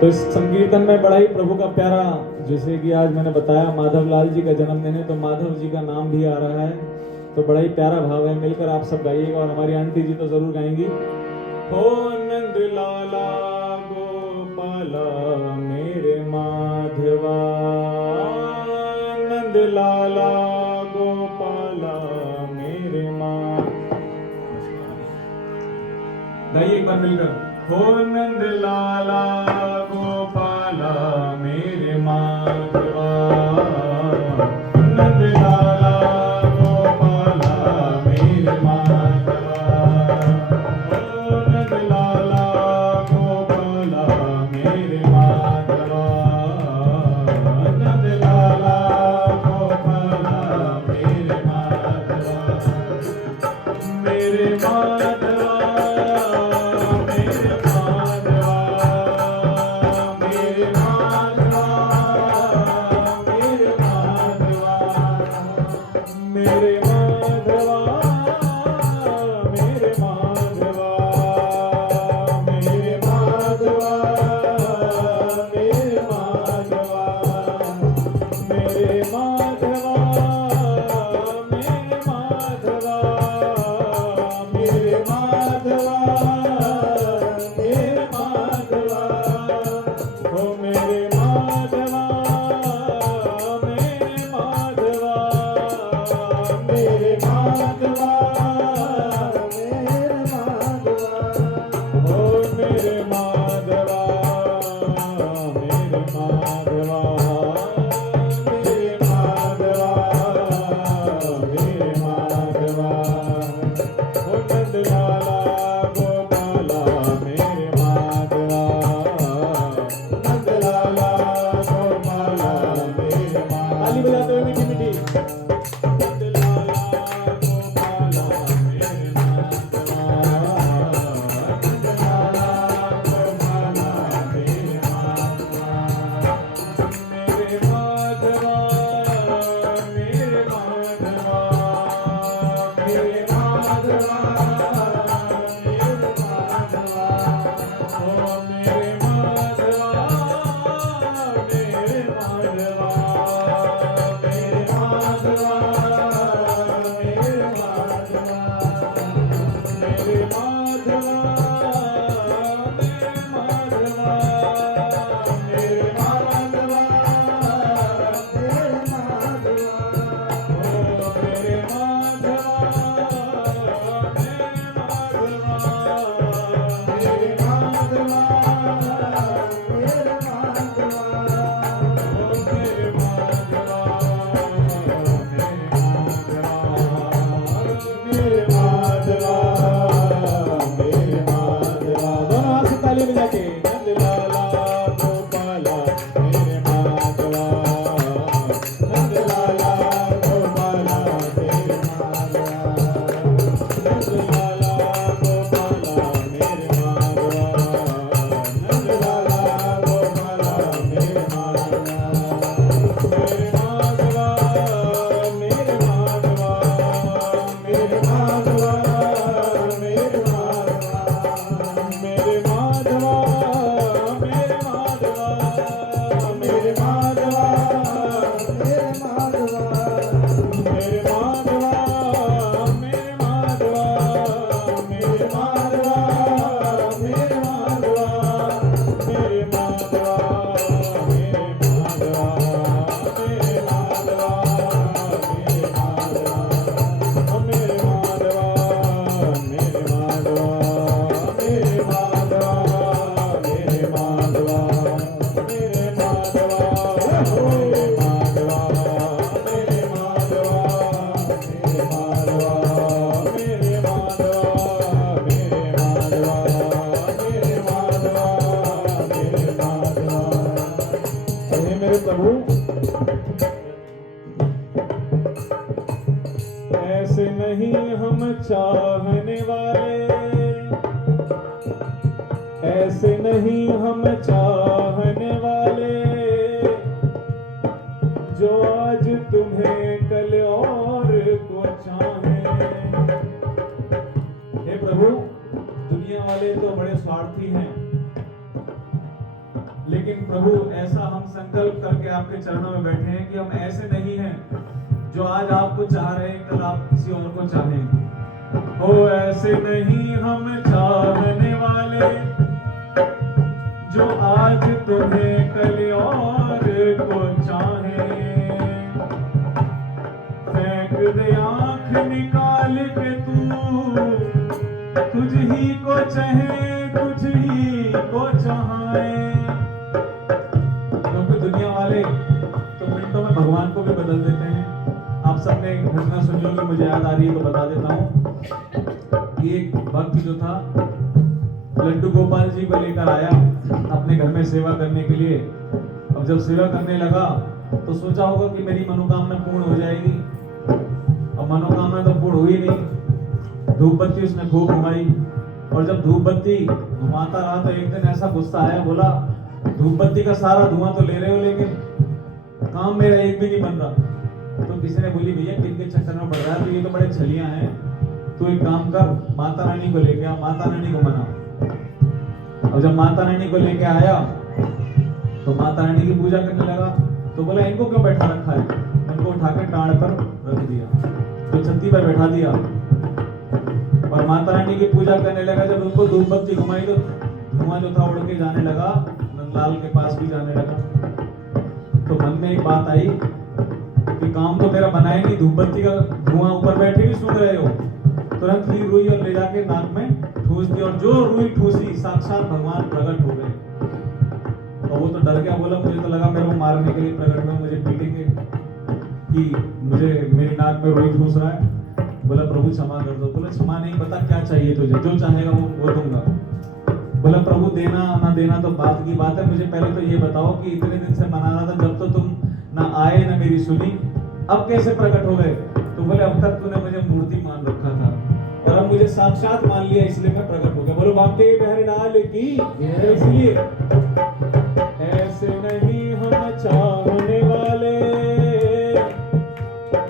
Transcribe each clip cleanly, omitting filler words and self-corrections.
तो इस संकीर्तन में बड़ा ही प्रभु का प्यारा, जैसे कि आज मैंने बताया माधव लाल जी का जन्मदिन है, तो माधव जी का नाम भी आ रहा है, तो बड़ा ही प्यारा भाव है। मिलकर आप सब गाइएगा और हमारी आंटी जी तो जरूर गाएंगी। हो नंद लाला गोपाला मेरे माधवा, नंद लाला गोपाला मेरे गाइए एक बार मिलकर। हो नंद लाला गोपाला मेरे माधवा, नंद लाला गोपाला मेरे माधवा, हो नंद लाला गोपाला मेरे माधवा, नंद लाला गोपाला मेरे माधवा, मेरे माधवा चाहने वाले, ऐसे नहीं हम चाहने वाले, जो आज तुम्हें कल और को चाहे। प्रभु, दुनिया वाले तो बड़े स्वार्थी हैं, प्रभु ऐसा हम संकल्प करके आपके चरणों में बैठे हैं कि हम ऐसे नहीं हैं जो आज आपको चाह रहे हैं कल आप किसी और को चाहें। ओ ऐसे नहीं हम चाहने वाले जो आज तुम्हें कल और को चाहे। फेंक दे आंख निकाल के तू तुझ ही को चाहे तुझ ही को चाहे। क्योंकि दुनिया वाले तो मिनटों में भगवान को भी बदल देते हैं। आप सबने एक घटना सुनी होगी, मुझे याद आ रही है तो बता देता हूँ कि एक भक्त जो था लड्डू गोपाल जी को लेकर आया अपने घर में सेवा करने के लिए। अब जब सेवा करने लगा तो सोचा होगा कि मेरी मनोकामना पूर्ण हो जाएगी। अब मनोकामना तो पूर्ण हुई नहीं। धूप बत्ती उसने खूब घुमाई और जब धूप बत्ती घुमाता रहा तो एक दिन ऐसा गुस्सा आया, बोला धूप बत्ती का सारा धुआं तो ले रहे हो लेकिन काम मेरा एक भी नहीं बन रहा। तो किसी ने बोली भैया किनके चक्कर में पड़ रहा है, तो ये तो बड़े छलियां हैं, तू एक काम कर माता रानी को लेके आ, माता रानी को मना। और जब माता रानी को लेके आया तो माता रानी की पूजा करने लगा। तो बोला इनको क्यों बैठा रखा है, उनको उठा के टाड़ पर रख दिया, तो छत्ती पर बैठा दिया और माता रानी की पूजा करने लगा। जब उनको धूप बत्ती घुमाई तो धुआं जो था उड़ के जाने लगा, नंदलाल के पास भी जाने लगा। तो मन में एक बात आई कि काम तो मेरा बनाया नहीं, धूप बत्ती का धुआं ऊपर बैठे भी सुन रहे हो। तुरंत ही रुई और ले जाके नाक में ठूस दी और जो रुई ठूसी साक्षात भगवान प्रकट हो गए। और वो तो डर गया, बोला मुझे तो लगा मेरे को मारने के लिए प्रकट हुए, मुझे पीटेंगे कि मुझे मेरी नाक में रुई ठूस रहा है। बोला प्रभु क्षमा कर दो। बोला क्षमा नहीं, बता क्या चाहिए तुझे, जो चाहेगा वो दूंगा। बोला प्रभु देना ना देना तो बात की बात है, मुझे पहले तो ये बताओ कि इतने दिन से मना रहा था, जब तो तुम ना आए ना मेरी सुनी, अब कैसे प्रकट हो गए। तो बोले अब तक तूने मुझे मूर्ति मान रखा था और अब मुझे साक्षात मान लिया इसलिए मैं प्रकट हो गया। बोलो बांके बहरलाल की। इसलिए ऐसे नहीं हम चाहने वाले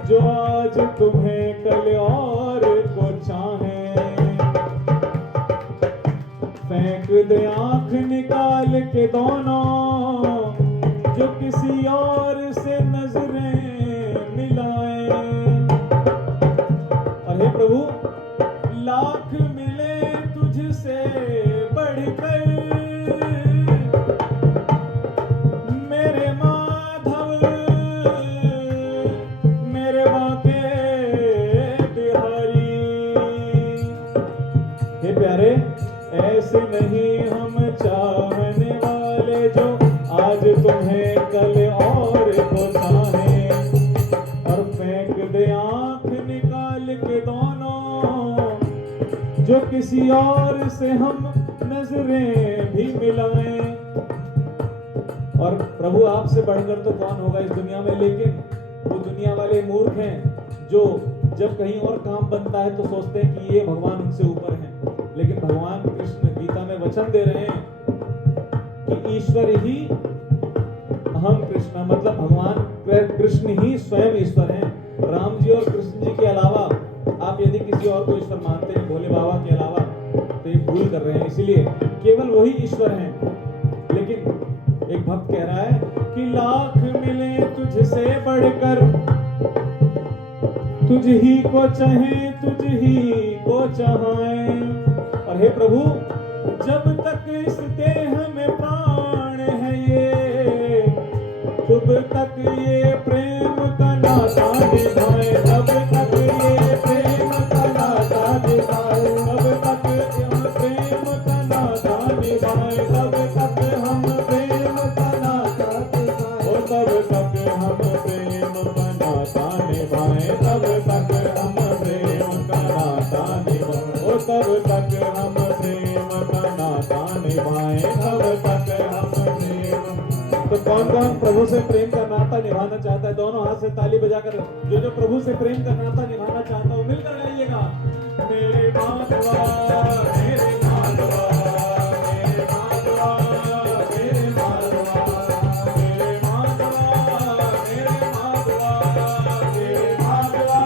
जो आज तुम्हें कल और को चाहे। फेंक दे आंख निकाल के दोनों जो किसी और से नजरें मिलाए। और हे प्रभु लाख मिले तुझसे बढ़कर मेरे माधव मेरे बांके बिहारी। हे प्यारे ऐसे नहीं हम चाहने वाले जो आज तुम्हें कल और को चाहे। और फेंक दे आंख निकाल के दोनों जो किसी और से हम नजरें भी मिलाएं। और प्रभु आपसे बढ़कर तो कौन होगा इस दुनिया में, लेकिन वो दुनिया वाले मूर्ख हैं जो जब कहीं और काम बनता है तो सोचते हैं कि ये भगवान उनसे ऊपर हैं। लेकिन भगवान कृष्ण गीता में वचन दे रहे हैं कि ईश्वर ही अहम कृष्ण, मतलब भगवान कृष्ण ही स्वयं ईश्वर हैं। राम जी और कृष्ण जी के अलावा आप यदि किसी और को ईश्वर मानते हैं भोले बाबा के अलावा तो ये भूल कर रहे हैं। इसीलिए केवल वही ईश्वर हैं। लेकिन एक भक्त कह रहा है कि लाख मिले तुझसे बढ़कर तुझ ही को चाहे तुझ ही को चाहें। और हे प्रभु जब तक इस देह में प्राण है ये तब तक ये प्रेम का नाता निभाए। तब तक ये प्रेम का नाता निभाए। तब तक हम प्रेम का नाता निभाए। तब तक हम प्रेम का नाता निभाए। और तब तक हम प्रेम का नाता निभाए। तब तक हम प्रेम का नाता निभाए। और तब तक हम प्रेम का नाता निभाए। तब तक हम प्रेम। तो कौन कौन प्रभु से प्रेम का नाता निभाना चाहता है, दोनों हाथ से ताली बजाकर जो प्रभु से प्रेम का नाता निभाना चाहता हो मिलकर गाइएगा। मेरे माधवा मेरे माधवा मेरे माधवा मेरे माधवा मेरे माधवा मेरे माधवा मेरे माधवा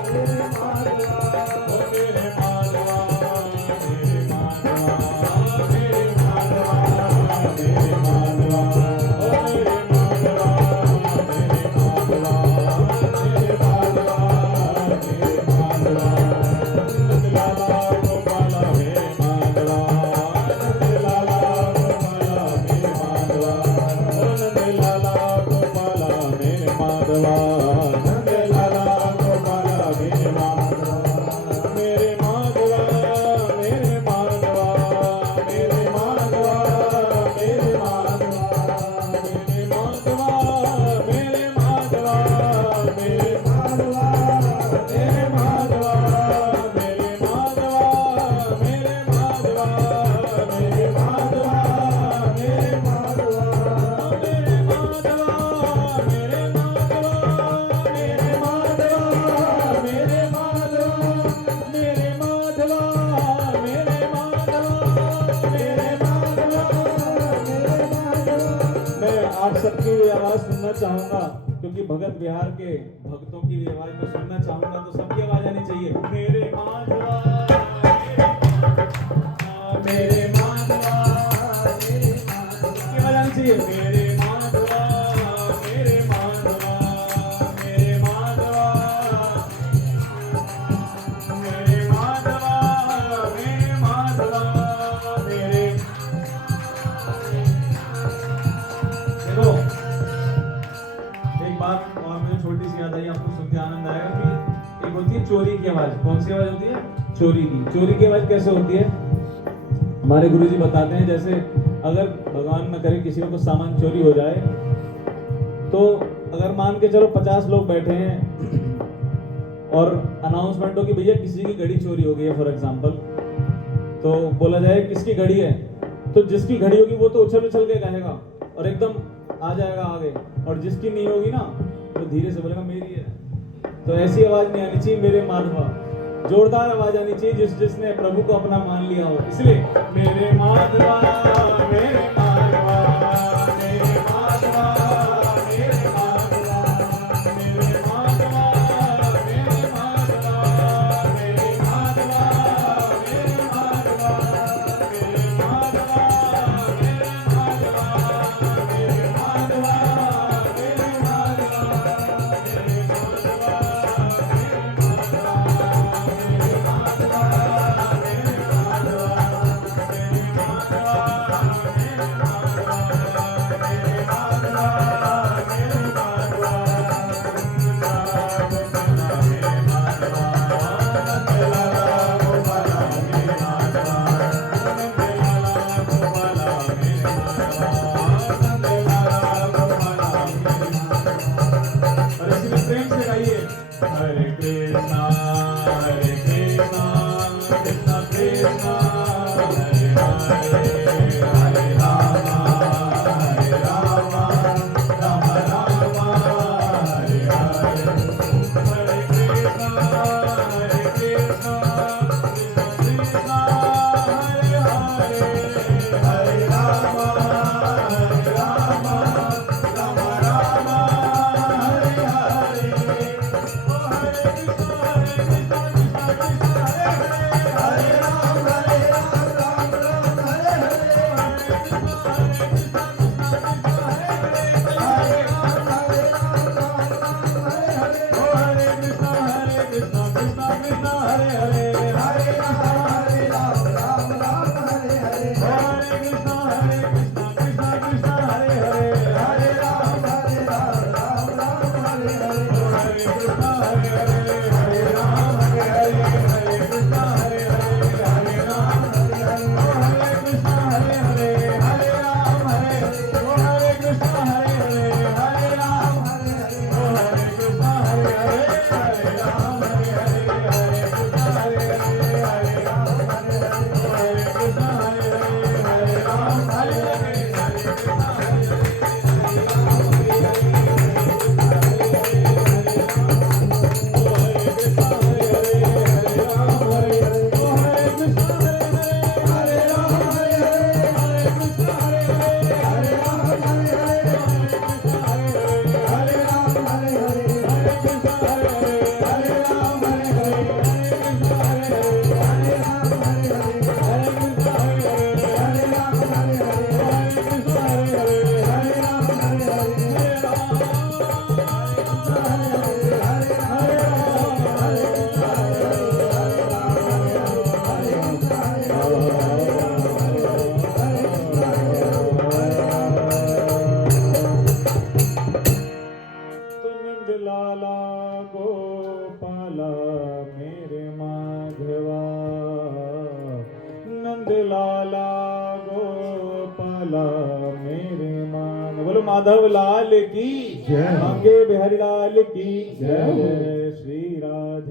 मेरे माधवा मेरे माधवा मेरे माधवा मेरे माधवा मेरे माधवा मेरे माधवा मेरे माधवा मेरे माधवा मेरे माधवा मेरे माधवा मेरे माधवा मेरे माधवा मेरे माधवा मेरे माधवा मेरे माधवा मेरे माधवा मेरे माधवा मेरे माधवा। मैं आप सबकी भी आवाज सुनना चाहूंगा, क्योंकि भगत बिहार के भक्तों की भी आवाज में सुनना चाहूंगा, तो सबकी आवाज आनी चाहिए। मेरे माधवा मेरे माधवा मेरे माधवा, सबकी आवाज आनी चाहिए। मेरे माधवा मेरे माधवा मेरे माधवा मेरे माधवा मेरे माधवा मेरे। देखो एक बात और मुझे छोटी सी याद आई, आपको सुन के आनंद आएगा कि एक होती है चोरी की आवाज। कौन सी आवाज होती है? चोरी की। चोरी की आवाज कैसे होती है? हमारे गुरुजी बताते हैं, जैसे अगर भगवान न करे किसी को कुछ सामान चोरी हो जाए, तो अगर मान के चलो 50 लोग बैठे हैं और अनाउंसमेंट हो कि भैया किसी की घड़ी चोरी हो गई है फॉर एग्जांपल, तो बोला जाए किसकी घड़ी है, तो जिसकी घड़ी होगी वो तो उछल उछल के कहेगा और एकदम आ जाएगा आगे, और जिसकी नहीं होगी ना तो धीरे से बोलेगा मेरी है। तो ऐसी आवाज नहीं आनी चाहिए मेरे माधवा, जोरदार आवाज आनी चाहिए जिसने प्रभु को अपना मान लिया हो। इसलिए मेरे माधवा मेरे माधवा मेरे माधवा मेरे माधवा मेरे माधवा मेरे माधवा मेरे माधवा मेरे माधवा मेरे माधवा मेरे माधवा मेरे माधवा मेरे माधवा मेरे हरे कृष्णा कृष्णा कृष्णा हरे हरे हरे राम राम राम हरे हरे। हरे कृष्णा कृष्णा कृष्णा हरे हरे हरे राम राम राम हरे हरे। बोलो माधव लाल की जय। आगे बिहारी लाल की जय। जय श्री राधे।